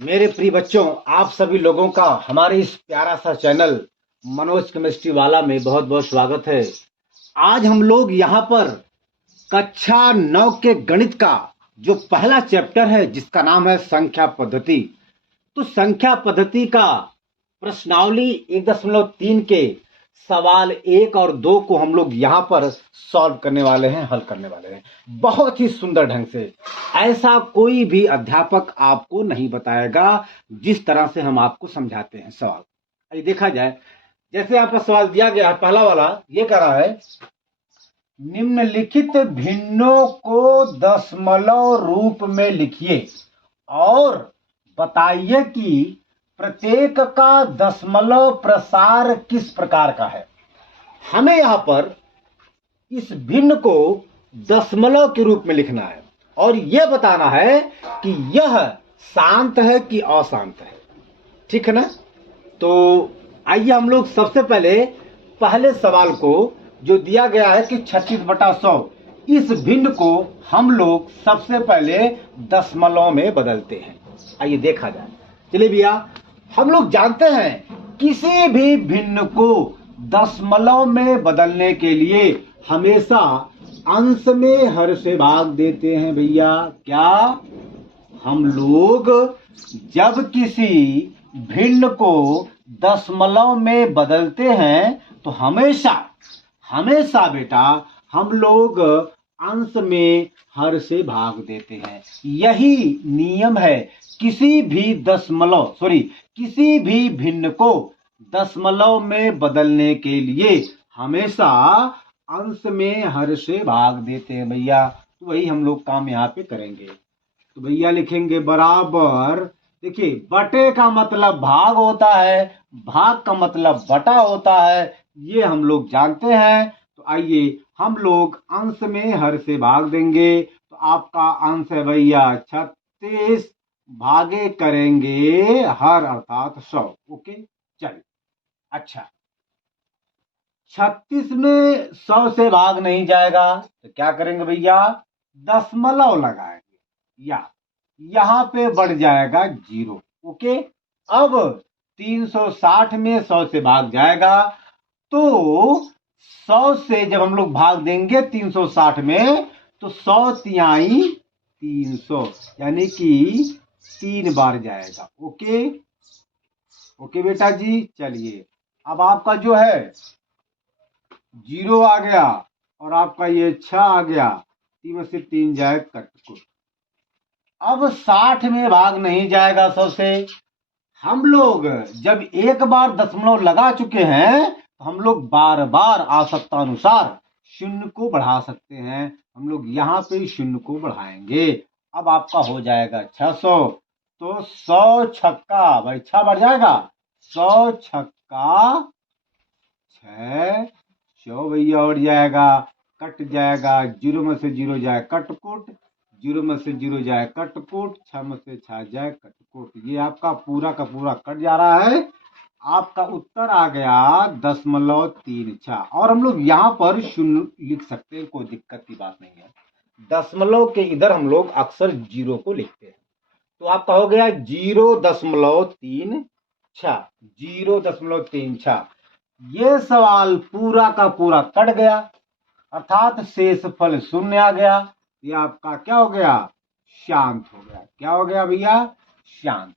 मेरे प्रिय बच्चों, आप सभी लोगों का हमारे इस प्यारा सा चैनल मनोज केमिस्ट्री वाला में बहुत बहुत स्वागत है। आज हम लोग यहाँ पर कक्षा 9 के गणित का जो पहला चैप्टर है जिसका नाम है संख्या पद्धति। तो संख्या पद्धति का प्रश्नावली 1.3 के सवाल 1 और 2 को हम लोग यहाँ पर सॉल्व करने वाले हैं, हल करने वाले हैं बहुत ही सुंदर ढंग से। ऐसा कोई भी अध्यापक आपको नहीं बताएगा जिस तरह से हम आपको समझाते हैं। सवाल आइए देखा जाए। जैसे यहाँ पर सवाल दिया गया है, पहला वाला ये कह रहा है, निम्नलिखित भिन्नों को दशमलव रूप में लिखिए और बताइए कि प्रत्येक का दशमलव प्रसार किस प्रकार का है। हमें यहाँ पर इस भिन्न को दशमलव के रूप में लिखना है और यह बताना है कि यह शांत है कि अशांत है। ठीक है ना? तो आइए हम लोग सबसे पहले सवाल को जो दिया गया है कि 36/100, इस भिन्न को हम लोग सबसे पहले दशमलव में बदलते हैं। आइए देखा जाए। चलिए भैया, हम लोग जानते हैं किसी भी भिन्न को दशमलव में बदलने के लिए हमेशा अंश में हर से भाग देते हैं। भैया क्या हम लोग जब किसी भिन्न को दशमलव में बदलते हैं तो हमेशा बेटा हम लोग अंश में हर से भाग देते हैं। यही नियम है। किसी भी भिन्न को दशमलव में बदलने के लिए हमेशा अंश में हर से भाग देते हैं भैया। तो वही हम लोग काम यहाँ पे करेंगे। तो भैया लिखेंगे बराबर। देखिए, बटे का मतलब भाग होता है, भाग का मतलब बटा होता है, ये हम लोग जानते हैं। तो आइए हम लोग अंश में हर से भाग देंगे। तो आपका अंश है भैया 36 भागे करेंगे हर अर्थात 100। ओके, चलिए। अच्छा, 36 में 100 से भाग नहीं जाएगा तो क्या करेंगे भैया? दशमलव लगाएंगे या यहाँ पे बढ़ जाएगा 0। ओके, अब 360 में 100 से भाग जाएगा तो 100 से जब हम लोग भाग देंगे 360 में तो 100 तिहाई 300 यानी कि 3 बार जाएगा। ओके ओके बेटा जी। चलिए, अब आपका जो है 0 आ गया और आपका ये 6 आ गया। 3 में से 3 जाए कट कुट। अब 60 में भाग नहीं जाएगा 100 से। हम लोग जब एक बार दशमलव लगा चुके हैं तो हम लोग बार बार आवश्यकता अनुसार शून्य को बढ़ा सकते हैं। हम लोग यहाँ पे शून्य को बढ़ाएंगे। अब आपका हो जाएगा 600। तो 100 छक्का भाई 6 बढ़ जाएगा। 100 छक्का 6 100 भैया और जाएगा, कट जाएगा। 0 में से 0 जाए कटकुट, 0 में से 0 जाए कटकुट, 6 में से 6 जाए कटकुट। ये आपका पूरा का पूरा कट जा रहा है। आपका उत्तर आ गया 0.36। और हम लोग यहाँ पर शून्य लिख सकते हैं, कोई दिक्कत की बात नहीं है। दशमलव के इधर हम लोग अक्सर 0 को लिखते हैं। तो आपका हो गया 0.36। 0.36। ये सवाल पूरा का पूरा कट गया अर्थात शेषफल 0 आ गया। ये आपका क्या हो गया? शांत हो गया। क्या हो गया भैया? शांत।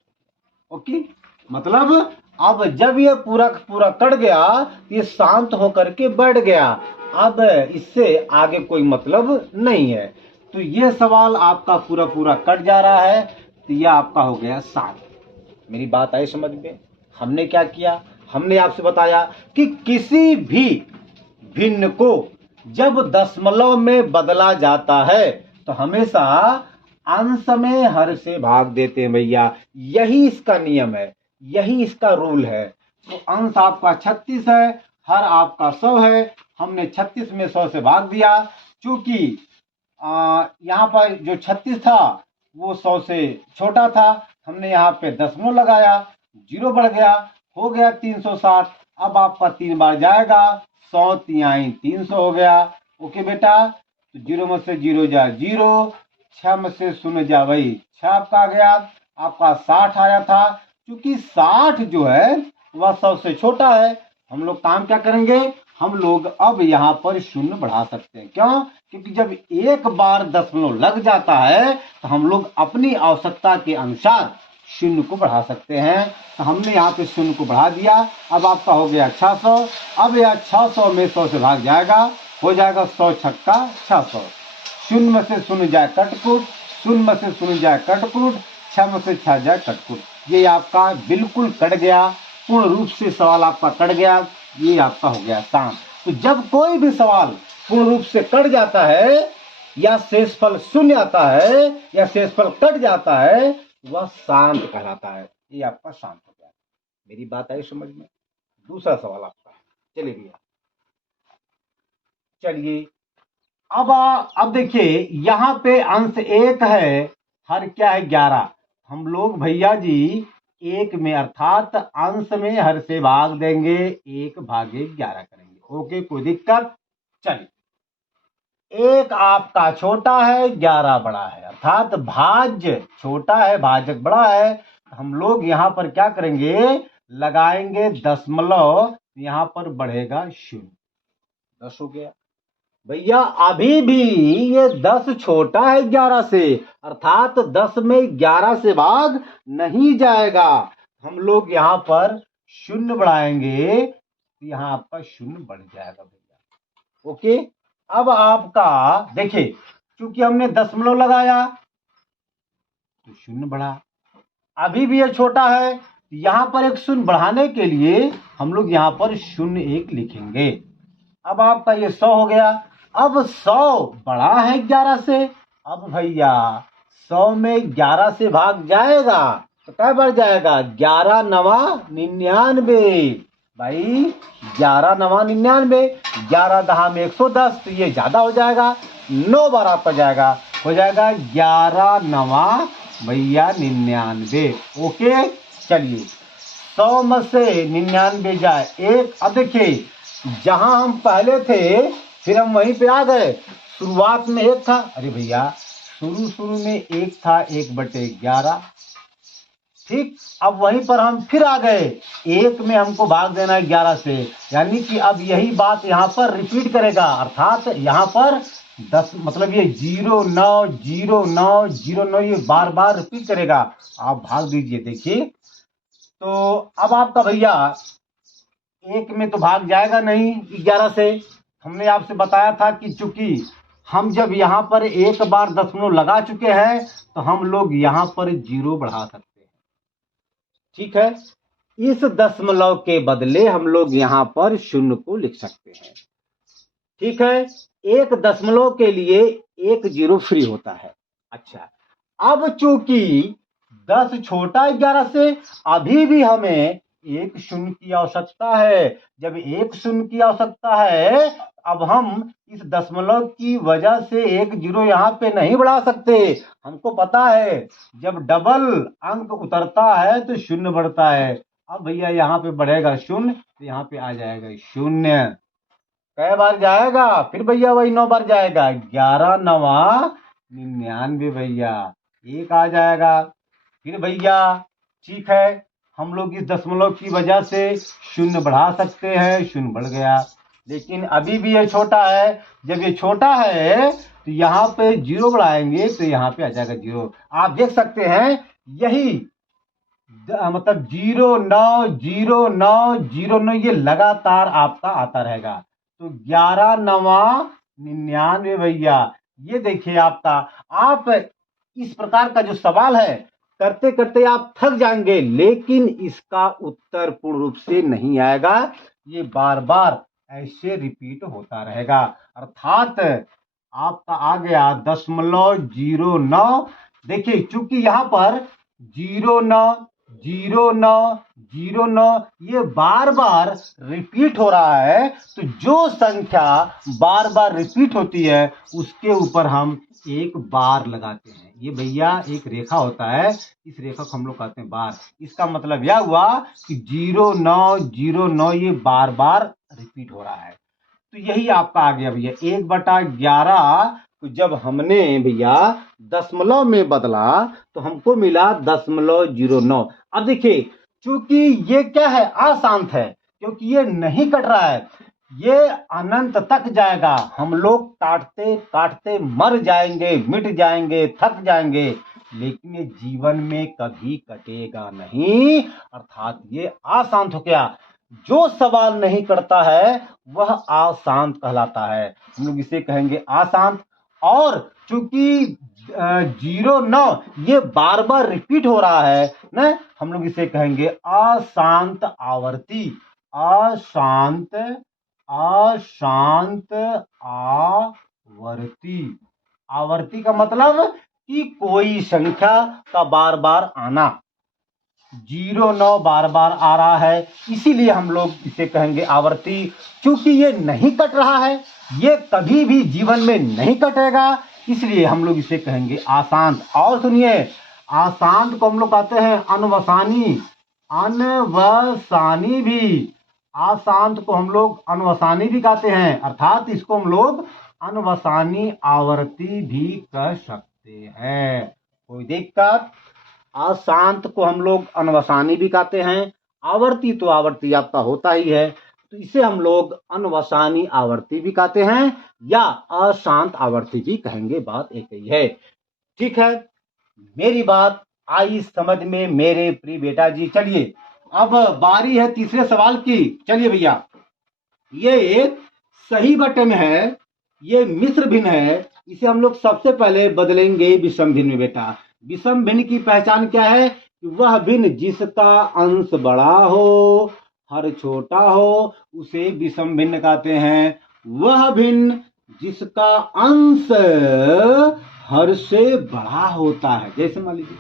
ओके, मतलब अब जब ये पूरा का पूरा कट गया ये शांत होकर के बैठ गया। अब इससे आगे कोई मतलब नहीं है। तो ये सवाल आपका पूरा पूरा कट जा रहा है। तो यह आपका हो गया शांत। मेरी बात आई समझ में? हमने क्या किया? हमने आपसे बताया कि किसी भी भिन्न को जब दशमलव में बदला जाता है तो हमेशा अंश में हर से भाग देते हैं भैया। यही इसका नियम है, यही इसका रूल है। तो अंश आपका 36 है, हर आपका 100 है। हमने 36 में 100 से भाग दिया। चूंकि यहाँ पर जो 36 था वो 100 से छोटा था, हमने यहाँ पे दशमलव लगाया, 0 बढ़ गया, हो गया 360। अब आपका 3 बार जाएगा, 100 तिहाई 300 हो गया। ओके बेटा, तो 0 में से 0 जा 0, 6 में से 0 जा वही 6 आपका आ गया। आपका 60 आया था। क्योंकि 60 जो है वह 100 से छोटा है, हम लोग काम क्या करेंगे, हम लोग अब यहाँ पर शून्य बढ़ा सकते हैं। क्यों? क्योंकि जब एक बार दशमलव लग जाता है तो हम लोग अपनी आवश्यकता के अनुसार शून्य को बढ़ा सकते हैं। तो हमने यहाँ पे शून्य को बढ़ा दिया। अब आपका हो गया 600। अब यह 600 में 100 से भाग जाएगा, हो जाएगा 100 छक्का 600। शून्य में से शून्य जाए कटकुट, शून्य में से शून्य जाए कटकुट, 6 में से 6 जाए कटकुट। ये आपका बिल्कुल कट गया, पूर्ण रूप से सवाल आपका कट गया। ये आपका हो गया शांत। तो जब कोई भी सवाल पूर्ण रूप से कट जाता है या शेषफल शून्य आता है या शेषफल कट जाता है, वह शांत कहलाता है। ये आपका शांत हो गया। मेरी बात आई समझ में? दूसरा सवाल आपका, चलिए भैया, चलिए अब देखिए यहाँ पे अंश 1 है, हर क्या है 11। हम लोग भैया जी 1 में अर्थात अंश में हर से भाग देंगे, 1/11 करेंगे। ओके, कोई दिक्कत? चलिए, 1 आपका छोटा है, 11 बड़ा है, अर्थात भाज्य छोटा है, भाजक बड़ा है। हम लोग यहाँ पर क्या करेंगे, लगाएंगे दशमलव, यहाँ पर बढ़ेगा 0। 10 हो गया भैया। अभी भी ये 10 छोटा है 11 से, अर्थात 10 में 11 से भाग नहीं जाएगा। हम लोग यहाँ पर शून्य बढ़ाएंगे, यहाँ आपका शून्य बढ़ जाएगा भैया। ओके, अब आपका देखिए, क्योंकि हमने दशमलव लगाया तो शून्य बढ़ा। अभी भी ये छोटा है, यहाँ पर एक शून्य बढ़ाने के लिए हम लोग यहाँ पर 01 लिखेंगे। अब आपका ये 100 हो गया। अब 100 बड़ा है 11 से। अब भैया 100 में 11 से भाग जाएगा तो क्या बढ़ जाएगा, 11 नवा 99। भाई 11 नवा 99, 11 दहा में 110, तो ये ज्यादा हो जाएगा, 9 बार आपका जाएगा, हो जाएगा 11 नवा भैया 99। ओके, चलिए 100 में से 99 जाए 1। अब देखिए जहां हम पहले थे फिर हम वहीं पे आ गए। शुरुआत में 1 था, अरे भैया शुरू में 1 था, 1/11। ठीक, अब वहीं पर हम फिर आ गए, 1 में हमको भाग देना है 11 से, यानी कि अब यही बात यहाँ पर रिपीट करेगा, अर्थात यहाँ पर 10 मतलब ये 0 9 0 9 0 9 ये बार बार रिपीट करेगा। आप भाग दीजिए, देखिए तो अब आपका भैया 1 में तो भाग जाएगा नहीं 11 से। हमने आपसे बताया था कि चूंकि हम जब यहाँ पर एक बार दशमलव लगा चुके हैं तो हम लोग यहाँ पर 0 बढ़ा सकते हैं। ठीक है, इस दशमलव के बदले हम लोग यहाँ पर 0 को लिख सकते हैं। ठीक है, एक दशमलव के लिए 1 0 फ्री होता है। अच्छा, अब चूंकि 10 छोटा 11 से, अभी भी हमें 1 0 की आवश्यकता है। जब 1 0 की आवश्यकता है, अब हम इस दशमलव की वजह से 1 0 यहाँ पे नहीं बढ़ा सकते। हमको पता है जब डबल अंक उतरता है तो 0 बढ़ता है। अब भैया यहाँ पे बढ़ेगा 0, तो यहाँ पे आ जाएगा 0। कै बार जाएगा, फिर भैया वही 9 बार जाएगा, 11 नवा 99 भैया, 1 आ जाएगा। फिर भैया ठीक है, हम लोग इस दशमलव की वजह से 0 बढ़ा सकते हैं, 0 बढ़ गया। लेकिन अभी भी ये छोटा है, जब ये छोटा है तो यहाँ पे 0 बढ़ाएंगे तो यहाँ पे आ जाएगा 0। आप देख सकते हैं यही मतलब 0 9 0 9 0 9 ये लगातार आपका आता रहेगा। तो 11 नवा 99 भैया, ये देखिए आपका, आप इस प्रकार का जो सवाल है करते करते आप थक जाएंगे, लेकिन इसका उत्तर पूर्ण रूप से नहीं आएगा। ये बार बार ऐसे रिपीट होता रहेगा, अर्थात आपका आ गया 0.09। देखिए चूंकि यहाँ पर 0.9 0.9 0.9 ये बार बार रिपीट हो रहा है, तो जो संख्या बार बार रिपीट होती है उसके ऊपर हम एक बार लगाते हैं। ये भैया एक रेखा होता है, इस रेखा को हम लोग कहते हैं बार। इसका मतलब यह हुआ कि 0.9 0.9 ये बार बार रिपीट हो रहा है। तो यही आपका आ गया भैया 1/11 तो जब हमने भैया दशमलव में बदला तो हमको मिला 0.09। अब देखिए, चूंकि ये क्या है, अशांत है, क्योंकि ये नहीं कट रहा है, ये अनंत तक जाएगा। हम लोग काटते काटते मर जाएंगे, मिट जाएंगे, थक जाएंगे, लेकिन ये जीवन में कभी कटेगा नहीं, अर्थात ये अशांत हो गया। जो सवाल नहीं करता है वह अशांत कहलाता है। हम लोग इसे कहेंगे अशांत। और चूंकि 0.9 ये बार बार रिपीट हो रहा है ना, हम लोग इसे कहेंगे अशांत आवर्ती। अशांत अशांत आवर्ती। आवर्ती का मतलब कि कोई संख्या का बार बार आना। 0.9 बार बार आ रहा है, इसीलिए हम लोग इसे कहेंगे आवर्ती। क्योंकि ये नहीं कट रहा है, ये कभी भी जीवन में नहीं कटेगा, इसलिए हम लोग इसे कहेंगे अशांत। और सुनिए, अशांत को हम लोग कहते हैं अनवसानी। अनवसानी भी, अशांत को हम लोग अनवसानी भी कहते हैं, अर्थात इसको हम लोग अनवसानी आवर्ती भी कह सकते हैं। कोई दिक्कत? अशांत को हम लोग अनवसानी भी कहते हैं, आवर्ती तो आवर्ती आपका होता ही है, तो इसे हम लोग अनवसानी आवर्ती भी कहते हैं या अशांत आवर्ती भी कहेंगे, बात एक ही है। ठीक है, मेरी बात आई समझ में मेरे प्रिय बेटा जी। चलिए अब बारी है तीसरे सवाल की। चलिए भैया, ये सही बटे में है, ये मिश्र भिन्न है, इसे हम लोग सबसे पहले बदलेंगे विषम भिन्न में। बेटा, विषम भिन्न की पहचान क्या है? वह भिन्न जिसका अंश बड़ा हो, हर छोटा हो, उसे विषम भिन्न कहते हैं। वह भिन्न जिसका अंश हर से बड़ा होता है, जैसे मान लीजिए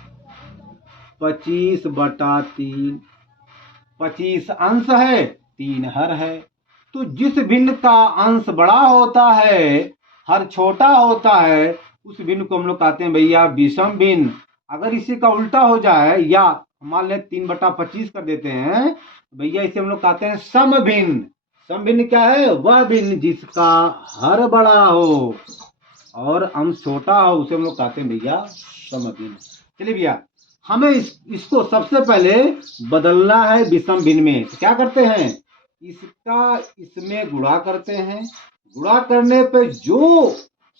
25/3, 25 अंश है, 3 हर है। तो जिस भिन्न का अंश बड़ा होता है, हर छोटा होता है, उस भिन्न को हम लोग कहते हैं भैया विषम भिन्न। अगर इसी का उल्टा हो जाए, या मान लें 3/25 कर देते हैं, भैया इसे हम लोग कहते हैं सम भिन्न। सम भिन्न क्या है? वह भिन्न जिसका हर बड़ा हो और अंश छोटा हो, उसे हम लोग कहते हैं भैया सम भिन्न। चलिए भैया, हमें इसको सबसे पहले बदलना है विषम भिन्न में। तो क्या करते हैं? इसका इसमें गुणा करते हैं। गुणा करने पे जो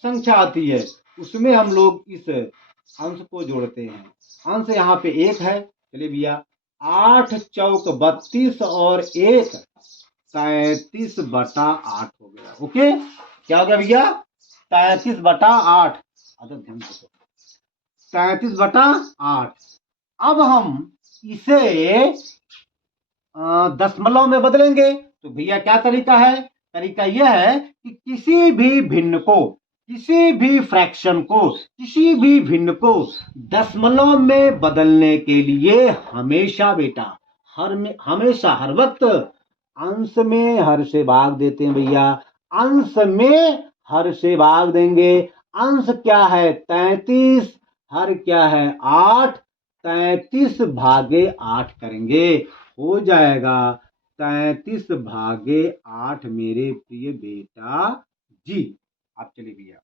संख्या आती है उसमें हम लोग इस अंश को जोड़ते हैं। अंश यहाँ पे 1 है। चलिए भैया, 8 चौक 32 और 1 33/8 हो गया। ओके, क्या हो गया भैया? 33/8। ध्यान से 33/8। अब हम इसे दशमलव में बदलेंगे। तो भैया क्या तरीका है? तरीका यह है कि किसी भी भिन्न को, किसी भी फ्रैक्शन को, किसी भी भिन्न को दशमलव में बदलने के लिए हमेशा बेटा, हमेशा हर वक्त अंश में हर से भाग देते हैं भैया। अंश में हर से भाग देंगे। अंश क्या है? 33, हर क्या है? 8। 33/8 करेंगे, हो जाएगा 33/8 मेरे प्रिय बेटा जी। आप चलिए भैया।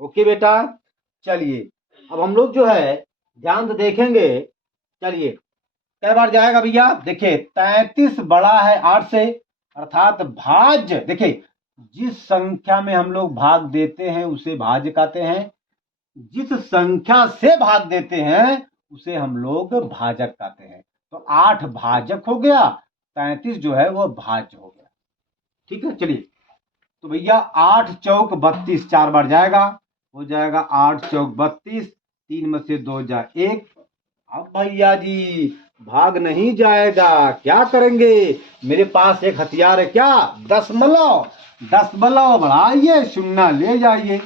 ओके बेटा, चलिए अब हम लोग जो है ध्यान से देखेंगे। चलिए कै बार जाएगा भैया? देखिए 33 बड़ा है 8 से, अर्थात भाज्य। देखिए, जिस संख्या में हम लोग भाग देते हैं उसे भाज्य कहते हैं, जिस संख्या से भाग देते हैं उसे हम लोग भाजक कहते हैं। तो 8 भाजक हो गया, 33 जो है वो भाज्य हो गया। ठीक है, चलिए तो भैया 8 चौक 32 4 बार जाएगा, हो जाएगा 8 चौक 32, 3 में से 2 जा 1। अब भैया जी भाग नहीं जाएगा, क्या करेंगे? मेरे पास एक हथियार है, क्या? दशमलव। दशमलव बढ़ाइए, शून्य ले जाइए।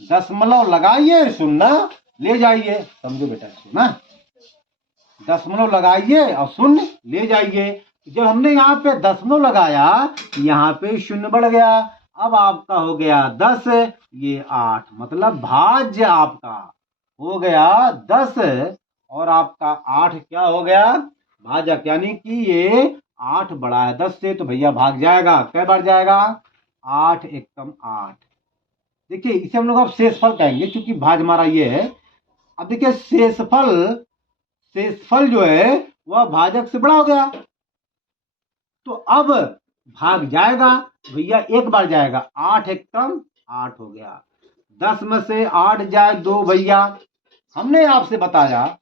दशमलव लगाइए, शून्य ले जाइए। समझो बेटा इसको ना, दशमलव लगाइए और शून्य ले जाइए। जब हमने यहाँ पे दशमलव लगाया, यहाँ पे शून्य बढ़ गया। अब आपका हो गया 10, ये 8, मतलब भाज्य आपका हो गया 10 और आपका 8 क्या हो गया? भाजक। यानी कि ये 8 बड़ा है 10 से, तो भैया भाग जाएगा। कै बार जाएगा? 8 एकम 8। देखिए इसे हम लोग अब शेषफल कहेंगे, क्योंकि भाज हमारा ये है। अब देखिए शेषफल जो है वह भाजक से बड़ा हो गया, तो अब भाग जाएगा भैया, एक बार जाएगा, 8 एक कम 8 हो गया। 10 में से 8 जाए 2 भैया। हमने आपसे बताया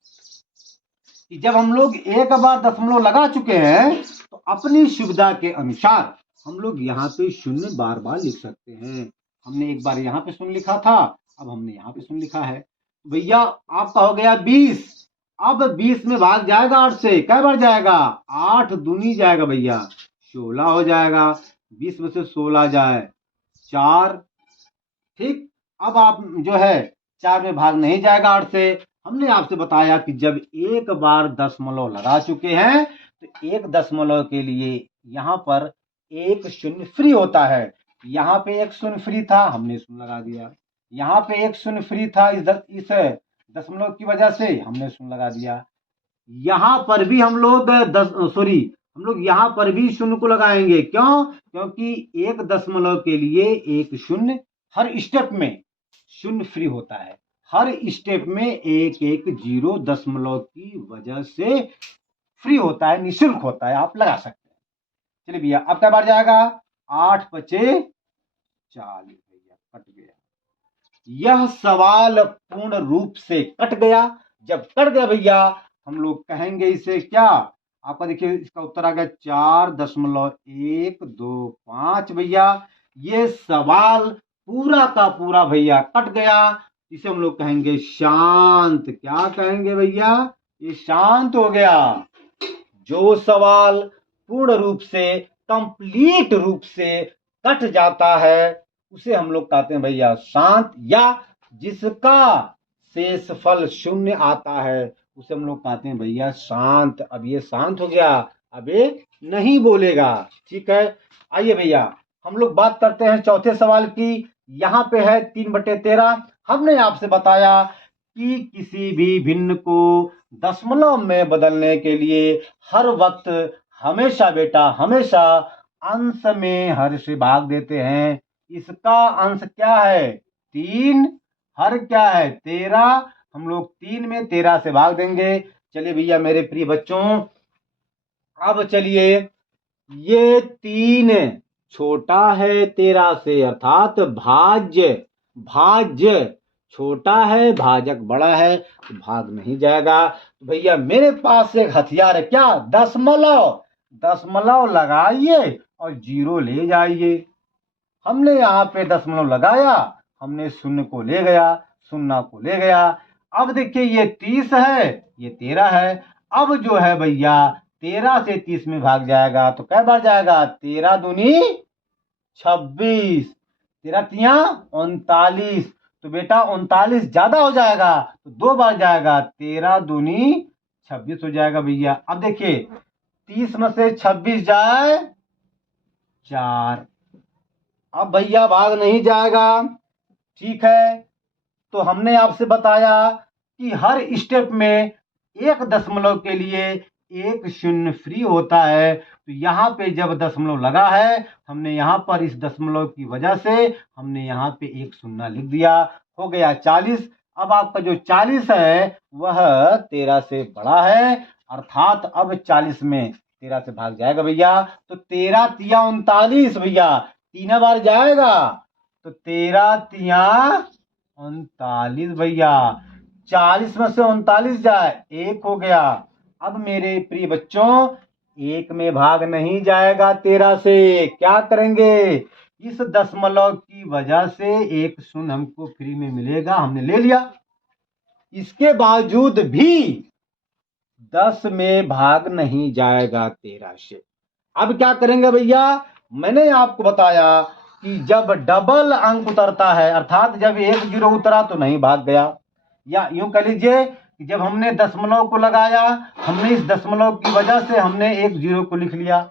कि जब हम लोग एक बार दशमलव लगा चुके हैं तो अपनी सुविधा के अनुसार हम लोग यहाँ पे शून्य बार बार लिख सकते हैं। हमने एक बार यहाँ पे शून्य लिखा था, अब हमने यहाँ पे शून्य लिखा है। भैया आपका हो गया 20। अब 20 में भाग जाएगा 8 से, कै बार जाएगा, 8 दूनी जाएगा भैया, 16 हो जाएगा। 20 में से 16 जाए 4, ठीक। अब आप जो है 4 में भाग नहीं जाएगा 8 से। हमने आपसे बताया कि जब एक बार दशमलव लगा चुके हैं तो एक दशमलव के लिए यहाँ पर एक शून्य फ्री होता है। यहाँ पे एक शून्य फ्री था, हमने शून्य लगा दिया। यहाँ पे एक शून्य फ्री था इस दशमलव की वजह से, हमने शून्य लगा दिया। यहाँ पर भी हम लोग हम लोग यहाँ पर भी शून्य को लगाएंगे। क्यों? क्योंकि एक दशमलव के लिए एक शून्य, हर स्टेप में शून्य फ्री होता है। हर स्टेप में एक एक जीरो दशमलव की वजह से फ्री होता है, निःशुल्क होता है, आप लगा सकते हैं। चलिए भैया अब क्या बार जाएगा, 8 बचे 40 भैया, कट गया। यह सवाल पूर्ण रूप से कट गया। जब कट गया भैया हम लोग कहेंगे इसे क्या, आपका देखिए इसका उत्तर आ गया 4.125 भैया। ये सवाल पूरा का पूरा भैया कट गया। इसे हम लोग कहेंगे शांत। क्या कहेंगे भैया, ये शांत हो गया। जो सवाल पूर्ण रूप से, कंप्लीट रूप से कट जाता है उसे हम लोग कहते हैं भैया शांत, या जिसका शेषफल शून्य आता है उसे हम लोग कहते हैं भैया शांत। अब ये शांत हो गया, अब ये नहीं बोलेगा, ठीक है। आइए भैया हम लोग बात करते हैं चौथे सवाल की। यहाँ पे है 3/13। हमने आपसे बताया कि किसी भी भिन्न को दशमलव में बदलने के लिए हर वक्त हमेशा बेटा हमेशा अंश में हर से भाग देते हैं। इसका अंश क्या है, 3, हर क्या है 13। हम लोग 3 में 13 से भाग देंगे। चलिए भैया मेरे प्रिय बच्चों, अब चलिए ये 3 छोटा है 13 से, अर्थात भाज्य छोटा है, भाजक बड़ा है, तो भाग नहीं जाएगा। भैया मेरे पास एक हथियार है, क्या, दशमलव लगाइए और जीरो ले जाइए। हमने यहाँ पे दशमलव लगाया, हमने शून्य को ले गया, शून्य को ले गया। अब देखिए ये 30 है, ये 13 है। अब जो है भैया 13 से 30 में भाग जाएगा तो कै बार जाएगा, 13 दूनी 26, 13 तिया 39। तो बेटा 39 ज्यादा हो जाएगा तो 2 बार जाएगा, 13 दूनी 26 हो जाएगा भैया। अब देखिए 30 में से 26 जाए 4। अब भैया भाग नहीं जाएगा, ठीक है। तो हमने आपसे बताया कि हर स्टेप में एक दशमलव के लिए एक शून्य फ्री होता है। तो यहाँ पे जब दशमलव लगा है, हमने यहाँ पर इस दशमलव की वजह से हमने यहाँ पे एक शून्य लिख दिया, हो गया 40। अब आपका जो 40 है वह 13 से बड़ा है, अर्थात अब 40 में 13 से भाग जाएगा भैया। तो 13 तिया 39 भैया, 3 बार जाएगा तो 13 तिया 39 भैया। 40 में से 39 जाए 1 हो गया। अब मेरे प्रिय बच्चों 1 में भाग नहीं जाएगा 13 से, क्या करेंगे, इस दशमलव की वजह से एक शून्य हमको फ्री में मिलेगा, हमने ले लिया। इसके बावजूद भी 10 में भाग नहीं जाएगा 13 से। अब क्या करेंगे भैया, मैंने आपको बताया कि जब डबल अंक उतरता है, अर्थात जब 1 जीरो उतरा तो नहीं भाग गया, या यूं कह लीजिए कि जब हमने दशमलव को लगाया, हमने इस दशमलव की वजह से हमने 1 जीरो को लिख लिया।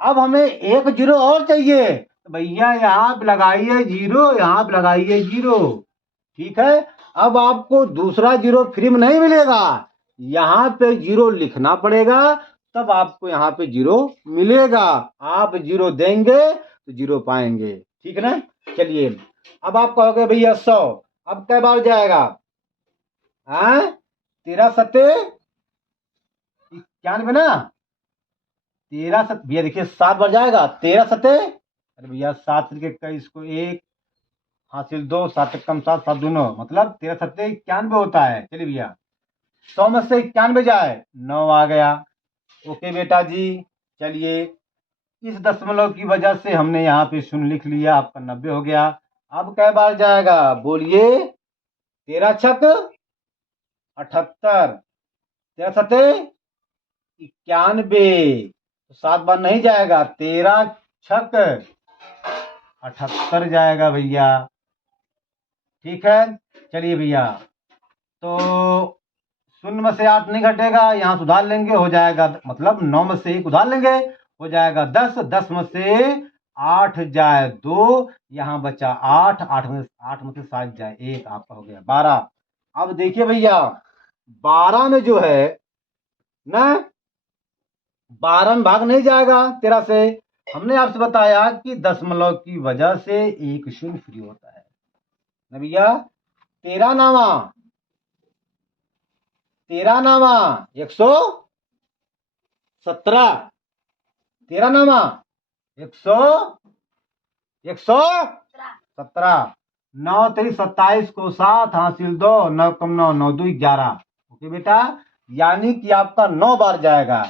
अब हमें 1 जीरो और चाहिए, तो भैया यहाँ पे लगाइए जीरो, यहाँ पे लगाइए जीरो, ठीक है। अब आपको दूसरा जीरो फ्री में नहीं मिलेगा, यहाँ पे जीरो लिखना पड़ेगा, तब आपको यहाँ पे जीरो मिलेगा। आप जीरो देंगे तो जीरो पाएंगे, ठीक है ना। चलिए अब आप कहोगे भैया 100, अब कै बार जाएगा? हाँ, 13 91 ना, 13 भैया देखिए 7 बार जाएगा, 13 अरे भैया 7 इसको 1 हासिल 2, 7 कम 7, 7 दूनो मतलब 13 91 होता है। चलिए भैया 100 में से 91 जाए, 9 आ गया। ओके बेटा जी। चलिए इस दशमलव की वजह से हमने यहाँ पे शून्य लिख लिया, आपका 90 हो गया। अब कै बार जाएगा बोलिए? 13 छक 78, 13 सते 91, तो 7 बार नहीं जाएगा, 13 छक 78 जाएगा भैया। ठीक है। चलिए भैया तो शून्य में से 8 नहीं घटेगा, यहाँ सुधार लेंगे, हो जाएगा मतलब 9 में से 1 उधार लेंगे, हो जाएगा 10, 10 में से 8 जाए 2, यहाँ बचा 8, 8 में से 7 जाए 1, आपका हो गया 12। अब देखिए भैया 12 में जो है ना, 12 में भाग नहीं जाएगा 13 से। हमने आपसे बताया कि दशमलव की वजह से एक शून्य फ्री होता है ना भैया। 13 नामा 117, 13 नामा 117, 9 3 27 को 7 हासिल 2, 9 कम 9, 9 2 11। ओके बेटा, यानी कि आपका 9 बार जाएगा,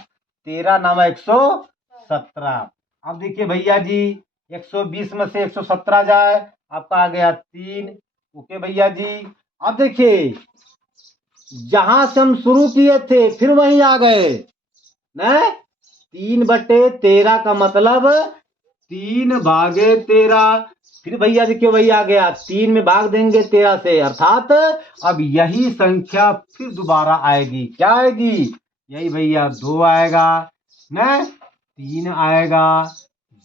13 नामा 117। अब देखिए भैया जी 120 में से 117 जाए, आपका आ गया 3। ओके भैया जी। अब देखिए जहां से हम शुरू किए थे फिर वहीं आ गए न, 3/13 का मतलब 3/13। फिर भैया देखिए वही आ गया, 3 में भाग देंगे 13 से, अर्थात अब यही संख्या फिर दोबारा आएगी। क्या आएगी? यही भैया 2 आएगा न, 3 आएगा,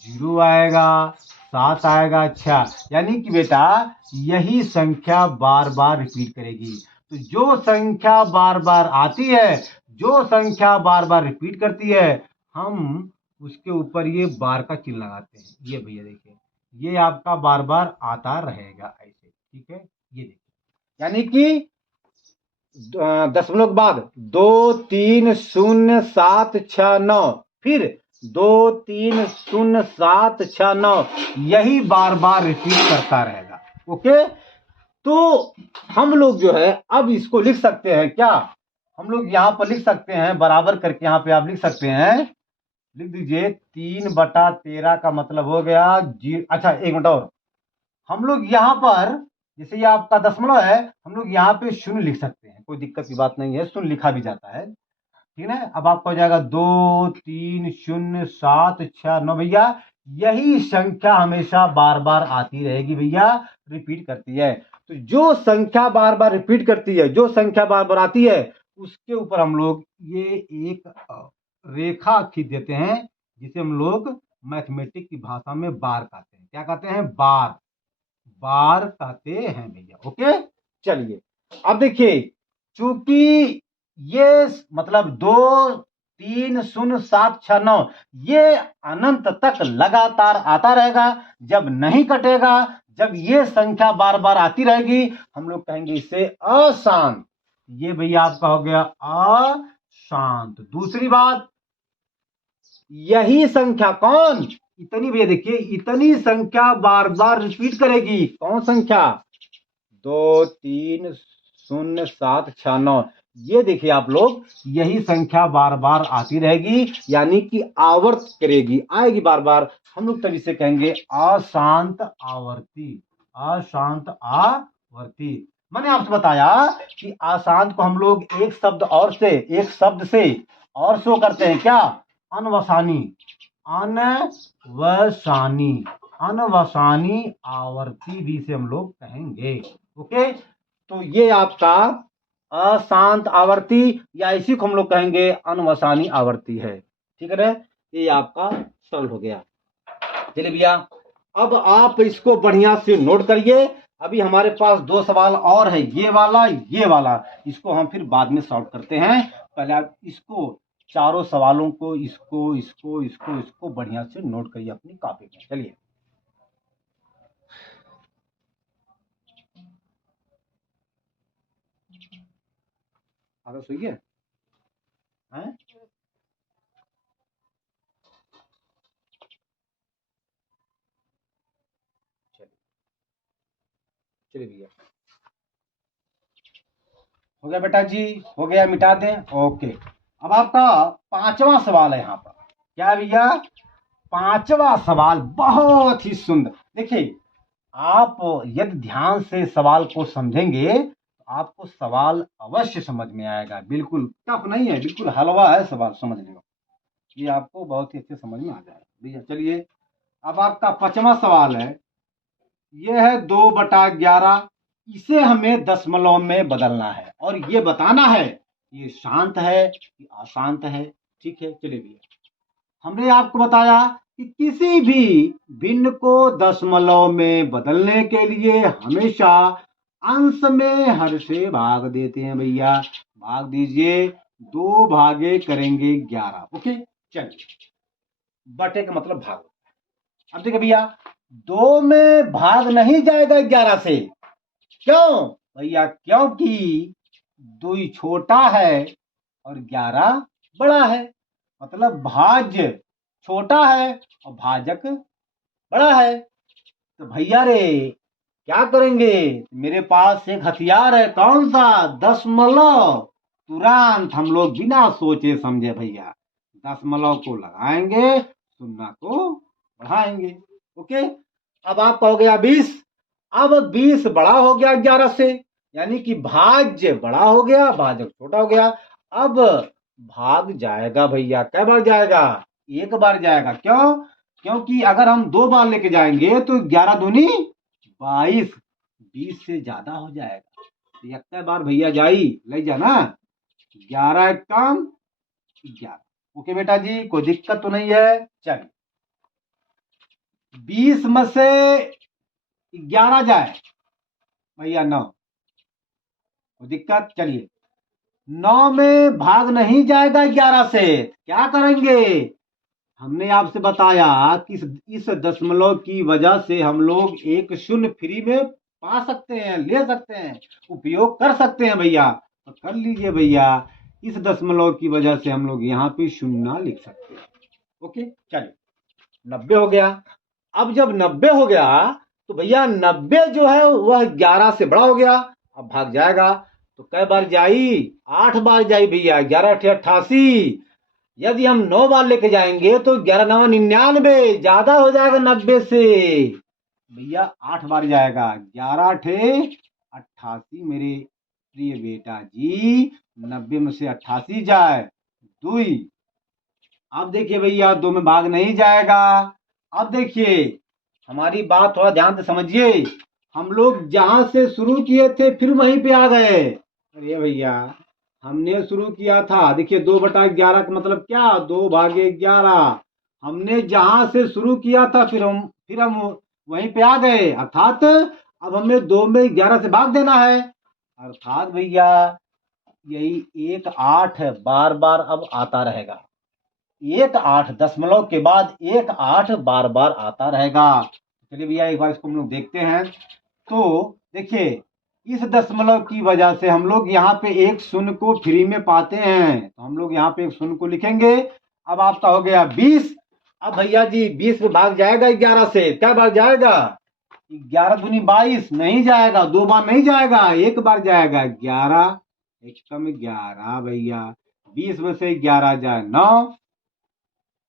0 आएगा, 7 आएगा। अच्छा, यानी कि बेटा यही संख्या बार बार रिपीट करेगी। तो जो संख्या बार बार आती है, जो संख्या बार बार रिपीट करती है, हम उसके ऊपर ये बार का चिन्ह लगाते हैं। ये भैया देखिए, ये आपका बार बार आता रहेगा ऐसे। ठीक है, ये देखिए, यानी कि दशमलव के बाद 2 3 0 7 6 9, फिर 2 3 0 7 6 9, यही बार बार रिपीट करता रहेगा। ओके, तो हम लोग जो है अब इसको लिख सकते हैं क्या? हम लोग यहाँ पर लिख सकते हैं, बराबर करके यहाँ पे आप लिख सकते हैं, लिख दीजिए 3/13 का मतलब हो गया जी। अच्छा एक मिनट और, हम लोग यहाँ पर जैसे ये आपका दशमलव है, हम लोग यहाँ पे शून्य लिख सकते हैं, कोई दिक्कत की बात नहीं है, शून्य लिखा भी जाता है। ठीक है, अब आपका हो जाएगा 2 3 0 7 6 9। भैया यही संख्या हमेशा बार बार आती रहेगी भैया, रिपीट करती है। तो जो संख्या बार बार रिपीट करती है, जो संख्या बार बार आती है, उसके ऊपर हम लोग ये एक रेखा खींच देते हैं, जिसे हम लोग मैथमेटिक की भाषा में बार कहते हैं। क्या कहते हैं? बार, बार कहते हैं भैया। ओके, चलिए अब देखिए, चूंकि ये मतलब 2 3 0 7 6 9 ये अनंत तक लगातार आता रहेगा, जब नहीं कटेगा, जब ये संख्या बार बार आती रहेगी, हम लोग कहेंगे इसे अशांत। ये भैया आपका हो गया अशांत। दूसरी बात, यही संख्या कौन, इतनी, भैया देखिए इतनी संख्या बार बार रिपीट करेगी। कौन संख्या? 2 3 0 7 6 9, ये देखिए आप लोग, यही संख्या बार बार आती रहेगी, यानी कि आवर्त करेगी, आएगी बार बार। हम लोग तभी से कहेंगे अशांत आवर्ती, अशांत आवर्ती। मैंने आपसे बताया कि अशांत को हम लोग एक शब्द और से, एक शब्द से और शो करते हैं। क्या? अनवसानी, अनवसानी, अनवसानी आवर्ती भी से हम लोग कहेंगे। ओके, तो ये आपका अशांत आवर्ती, या इसी को हम लोग कहेंगे अनवसानी आवर्ती है। ठीक है ना, ये आपका सॉल्व हो गया। चलिए भैया अब आप इसको बढ़िया से नोट करिए। अभी हमारे पास 2 सवाल और है, ये वाला ये वाला, इसको हम फिर बाद में सॉल्व करते हैं। पहले आप इसको, चारों सवालों को, इसको इसको इसको इसको बढ़िया से नोट करिए अपनी कॉपी में। चलिए आदत हुई है हैं? चलिए भैया, हो गया बेटा जी, हो गया, मिटा दें। ओके, अब आपका पांचवा सवाल है यहाँ पर। क्या है भैया? पांचवा सवाल बहुत ही सुंदर। देखिए, आप यदि ध्यान से सवाल को समझेंगे तो आपको सवाल अवश्य समझ में आएगा। बिल्कुल टफ नहीं है, बिल्कुल हलवा है सवाल समझने का। ये आपको बहुत ही अच्छे समझ में आ जाएगा भैया। चलिए, अब आपका पांचवा सवाल है। ये है 2/11। इसे हमें दशमलव में बदलना है और ये बताना है ये शांत है कि अशांत है। ठीक है, चलिए भैया, हमने आपको बताया कि किसी भी भिन्न को दशमलव में बदलने के लिए हमेशा अंश में हर से भाग देते हैं भैया। भाग दीजिए, 2 भागे करेंगे 11। ओके, चलिए, बटे का मतलब भाग। अब देखिए भैया, 2 में भाग नहीं जाएगा 11 से। क्यों भैया? क्योंकि 2 छोटा है और 11 बड़ा है। मतलब भाज्य छोटा है और भाजक बड़ा है। तो भैया रे, क्या करेंगे? मेरे पास एक हथियार है। कौन सा? दशमलव। तुरंत हम लोग बिना सोचे समझे भैया दशमलव को लगाएंगे, शून्य को बढ़ाएंगे। ओके, अब आपका हो गया 20। अब 20 बड़ा हो गया 11 से, यानी कि भाज्य बड़ा हो गया, भाजक छोटा हो गया। अब भाग जाएगा भैया। कै बार जाएगा? एक बार जाएगा। क्यों? क्योंकि अगर हम 2 बार लेके जाएंगे तो 11 दूनी 22, 20 से ज्यादा हो जाएगा। तो एक बार भैया जाई ले जाना, 11 एक कम 11। ओके बेटा जी, कोई दिक्कत तो नहीं है। चलिए, 20 में से 11 जाए भैया 9, कोई दिक्कत? चलिए, 9 में भाग नहीं जाएगा 11 से। क्या करेंगे? हमने आपसे बताया कि इस दशमलव की वजह से हम लोग एक शून्य फ्री में पा सकते हैं, ले सकते हैं, उपयोग कर सकते हैं भैया। तो कर लीजिए भैया, इस दशमलव की वजह से हम लोग यहाँ पे शून्य लिख सकते हैं। ओके, चलिए, 90 हो गया। अब जब 90 हो गया तो भैया 90 जो है वह 11 से बड़ा हो गया। अब भाग जाएगा तो कै बार जाई? 8 बार जाई भैया। 11 अठे 88। यदि हम 9 बार लेके जाएंगे तो 11 9 99, ज्यादा हो जाएगा 90 से भैया। 8 बार जाएगा। 11 अठे 88 मेरे प्रिय बेटा जी। 90 में से 88 जाए 2। अब देखिए भैया, 2 में भाग नहीं जाएगा। अब देखिए, हमारी बात थोड़ा ध्यान से समझिए। हम लोग जहां से शुरू किए थे फिर वहीं पे आ गए। अरे भैया, हमने शुरू किया था, देखिए 2/11 का मतलब क्या? 2 भागे 11। हमने जहां से शुरू किया था फिर हम वहीं पे आ गए। अर्थात अब हमें 2 में 11 से भाग देना है। अर्थात भैया यही 1 8 बार बार अब आता रहेगा। 1 8 दशमलव के बाद 1 8 बार बार आता रहेगा। चलिए भैया, एक बार इसको हम लोग देखते हैं। तो देखिए, इस दशमलव की वजह से हम लोग यहाँ पे एक शून्य को फ्री में पाते हैं, तो हम लोग यहाँ पे एक शून्य को लिखेंगे। अब आपका हो गया 20। अब भैया जी 20 में भाग जाएगा 11 से। क्या बार जाएगा? 11 दूनी 22। नहीं जाएगा। 2 बार नहीं जाएगा, एक बार जाएगा। 11 एक कम 11 भैया। 20 में से 11 जाए 9।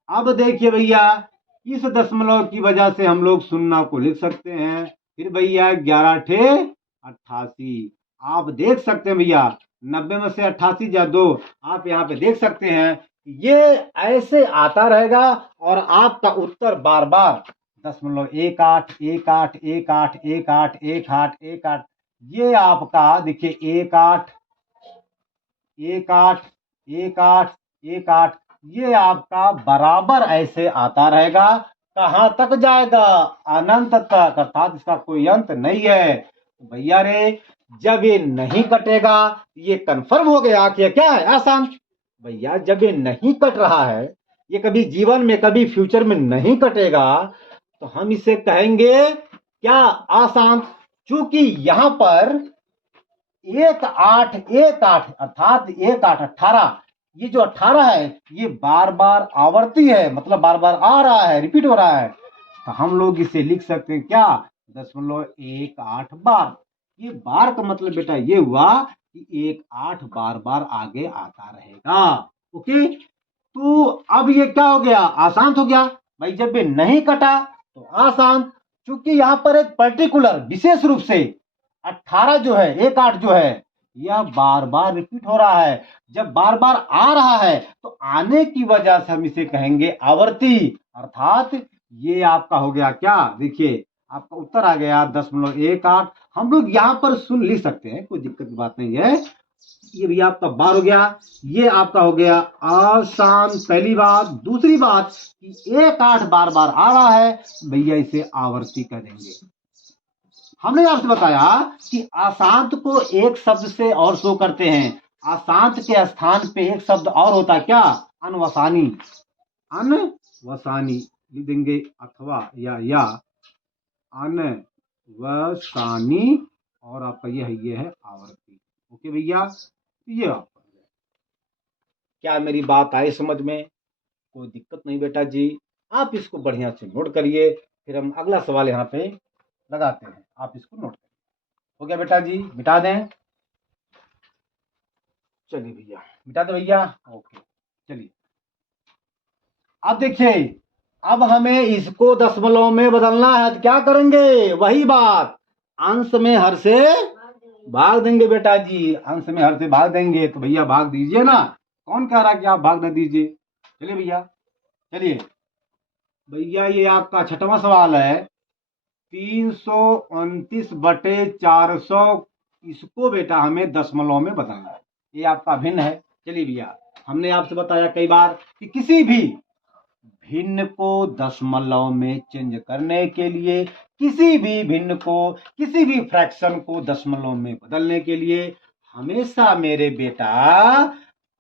अब देखिए भैया, इस दशमलव की वजह से हम लोग शून्य को लिख सकते हैं। फिर भैया 11 अठे 88। आप देख सकते हैं भैया, 90 में से 88 जा 2। आप यहाँ पे देख सकते हैं ये ऐसे आता रहेगा और आपका उत्तर बार बार दशमलव 1 8 1 8 1 8 1 8 1 8 1 8। ये आपका देखिए 1 8 1 8 1 8 1 8, ये आपका बराबर ऐसे आता रहेगा। कहां तक जाएगा? अनंत तक। अर्थात इसका कोई अंत नहीं है। तो भैया रे, जब ये नहीं कटेगा, ये कंफर्म हो गया कि क्या है? आसान। भैया जब ये नहीं कट रहा है, ये कभी जीवन में कभी फ्यूचर में नहीं कटेगा, तो हम इसे कहेंगे क्या? आसान। चूंकि यहां पर एक आठ अर्थात 18, ये जो 18 है ये बार बार आवर्ती है, मतलब बार बार आ रहा है, रिपीट हो रहा है। तो हम लोग इसे लिख सकते हैं क्या, 0.18 बार। ये बार का मतलब बेटा ये हुआ कि 18 बार बार आगे आता रहेगा। ओके, तो अब ये क्या हो गया, आसान हो गया भाई। जब ये नहीं कटा तो आसान, क्योंकि यहां पर एक पर्टिकुलर विशेष रूप से 18 जो है, 18 जो है, यह बार बार रिपीट हो रहा है। जब बार बार आ रहा है तो आने की वजह से हम इसे कहेंगे आवर्ती। अर्थात ये आपका हो गया क्या, देखिए आपका उत्तर आ गया 10.18। हम लोग यहां पर सुन लिख सकते हैं, कोई दिक्कत की बात नहीं है। ये भी आपका बार हो गया, ये आपका हो गया आसान, पहली बात। दूसरी बात कि 18 बार बार आ रहा है, भैया इसे आवर्ती कह देंगे। हमने आपसे बताया कि आसांत को एक शब्द से और शो करते हैं। आसांत के स्थान पे एक शब्द और होता है क्या, अनवसानी। अनवसानी लिख देंगे, अथवा या अनवसानी, और आपका ये है आवर्ती। ओके भैया, ये आपका क्या मेरी बात आई समझ में, कोई दिक्कत नहीं बेटा जी। आप इसको बढ़िया से नोट करिए, फिर हम अगला सवाल यहाँ पे लगाते हैं, आप इसको नोट करिए। हो गया बेटा जी, मिटा दें, चलिए भैया मिटा दे भैया। ओके चलिए, अब देखिए, अब हमें इसको दशमलव में बदलना है, तो क्या करेंगे, वही बात, अंश में हर से भाग देंगे बेटा जी, अंश में हर से भाग देंगे। तो भैया भाग दीजिए ना, कौन कह रहा कि आप भाग न दीजिए। चलिए भैया, चलिए भैया, ये आपका छठवां सवाल है, 329/400, इसको बेटा हमें दशमलव में बदलना है, ये आपका भिन्न है। चलिए भैया, हमने आपसे बताया कई बार कि किसी भी भिन्न को दशमलव में चेंज करने के लिए, किसी भी भिन्न को, किसी भी फ्रैक्शन को दशमलव में बदलने के लिए हमेशा मेरे बेटा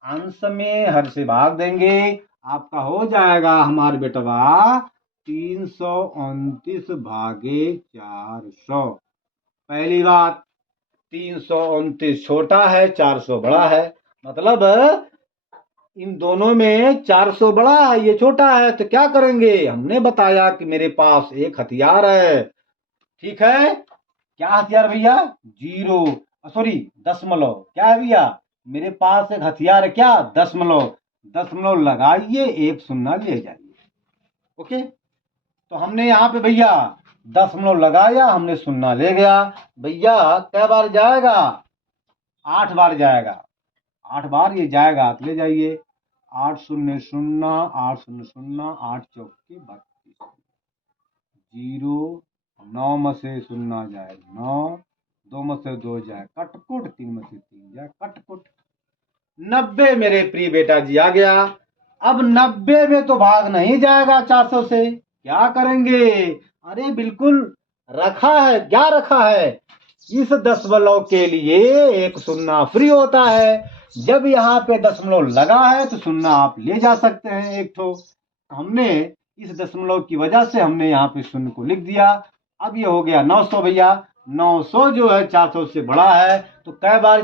अंश में हर से भाग देंगे। आपका हो जाएगा हमारे बेटवा 329/400। पहली बात, 329 छोटा है, 400 बड़ा है, मतलब इन दोनों में 400 बड़ा है, ये छोटा है। तो क्या करेंगे, हमने बताया कि मेरे पास एक हथियार है, ठीक है, क्या हथियार भैया, जीरो, सॉरी दशमलव, क्या है भैया, मेरे पास एक हथियार है क्या, दशमलव। दशमलव लगाइए, एक शून्य ले जाइए। ओके, तो हमने यहाँ पे भैया दशमलव लगाया, हमने शून्य ले गया। भैया कै बार जाएगा, 8 बार जाएगा, 8 बार ये जाएगा, तो ले जाइए। 8 शून्य शून्य, 8 शून्य शून्य, 8 चौके 32, जीरो, 9 में से शून्य जाए 9, 2 में से 2 जाए कटकुट, 3 में से 3 जाए कटकुट, 90 मेरे प्रिय बेटा जी आ गया। अब 90 में तो भाग नहीं जाएगा 400 से, क्या करेंगे, अरे बिल्कुल रखा है, क्या रखा है, इस दशमलव के लिए एक शून्य फ्री होता है। जब यहाँ पे दशमलव लगा है तो शून्य आप ले जा सकते हैं एक ठो। हमने इस दशमलव की वजह से हमने यहाँ पे शून्य को लिख दिया। अब ये हो गया 900 भैया, 900 जो है 400 से बड़ा है, तो कै बार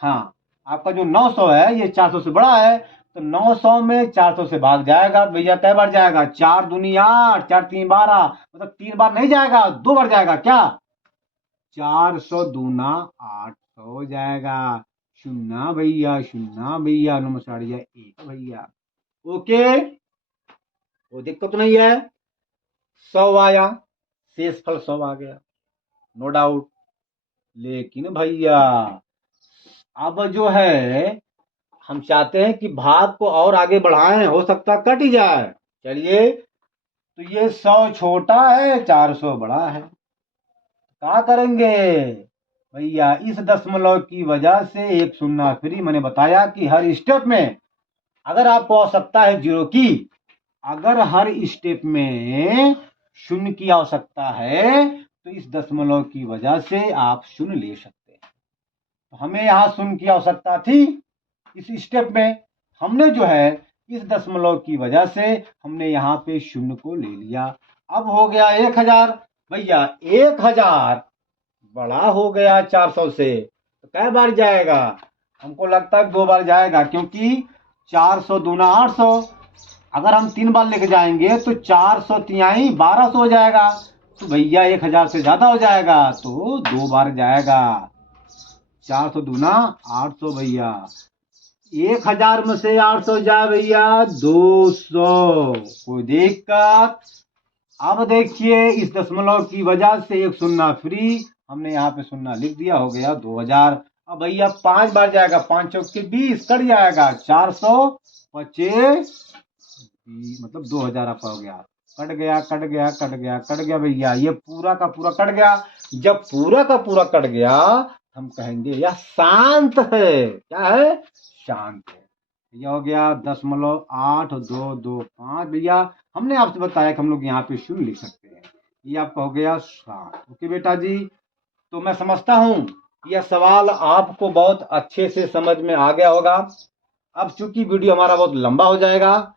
हाँ, आपका जो 900 है ये 400 से बड़ा है, तो 900 में 400 से भाग जाएगा भैया, कै बार जाएगा, 4 दूनी 8, 4 3 12, मतलब 3 बार नहीं जाएगा, 2 बार जाएगा, क्या 400 दूना 800 हो जाएगा। शून्य भैया, शून्य भैया, नमस्कार एक भैया। ओके, कोई दिक्कत नहीं है, 100 आया, शेष फल 100 आ गया, नो डाउट। लेकिन भैया अब जो है हम चाहते हैं कि भाग को और आगे बढ़ाएं, हो सकता कट ही जाए। चलिए, तो ये 100 छोटा है, 400 बड़ा है, क्या करेंगे भैया, इस दशमलव की वजह से एक शून्य फ्री। मैंने बताया कि हर स्टेप में अगर आपको आवश्यकता है जीरो की, अगर हर स्टेप में शून्य की आवश्यकता है, तो इस दशमलव की वजह से आप शून्य ले सकते हैं। तो हमें यहाँ शून्य की आवश्यकता थी इस स्टेप में, हमने जो है इस दशमलव की वजह से हमने यहाँ पे शून्य को ले लिया। अब हो गया 1000 भैया, 1000 बड़ा हो गया 400 से, तो कै बार जाएगा? हमको लगता है 2 बार जाएगा, क्योंकि 400 दूना 800। अगर हम 3 बार लेके जाएंगे तो 400 तिहाई 1200 हो जाएगा, तो भैया 1000 से ज्यादा हो जाएगा, तो 2 बार जाएगा। 400 दूना 800 भैया, 1000 में से 800 जाए भैया 200। कोई दिक्कत? अब देखिए इस दशमलव की वजह से एक शून्य फ्री, हमने यहाँ पे शून्य लिख दिया, हो गया 2000। अब भैया 5 बार जाएगा, 5 चौक के 20 कट जाएगा, 425 मतलब 2000 आपका हो गया। कट गया कट गया कट गया कट गया भैया, ये पूरा का पूरा कट गया। जब पूरा का पूरा कट गया हम कहेंगे यह शांत है। क्या है? शांत है। यह हो गया 0.8225 भैया। हमने आपसे बताया कि हम लोग यहाँ पे शून्य लिख सकते हैं, ये आपका हो गया 60। ओके बेटा जी, तो मैं समझता हूँ यह सवाल आपको बहुत अच्छे से समझ में आ गया होगा। अब चूंकि वीडियो हमारा बहुत लंबा हो जाएगा,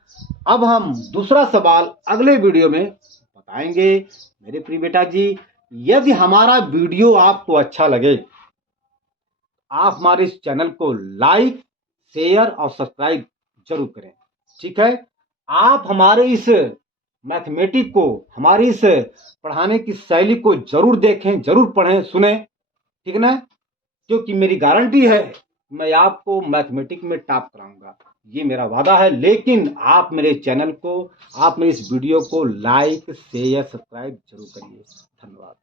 अब हम दूसरा सवाल अगले वीडियो में बताएंगे। मेरे प्रिय बेटा जी, यदि हमारा वीडियो आपको अच्छा लगे, आप हमारे इस चैनल को लाइक, शेयर और सब्सक्राइब जरूर करें। ठीक है? आप हमारे इस मैथमेटिक को, हमारी इस पढ़ाने की शैली को जरूर देखें, जरूर पढ़ें, सुने। ठीक है ना? क्योंकि मेरी गारंटी है मैं आपको मैथमेटिक में टॉप कराऊंगा, ये मेरा वादा है। लेकिन आप मेरे चैनल को, आप मेरे इस वीडियो को लाइक, शेयर, सब्सक्राइब जरूर करिए। धन्यवाद।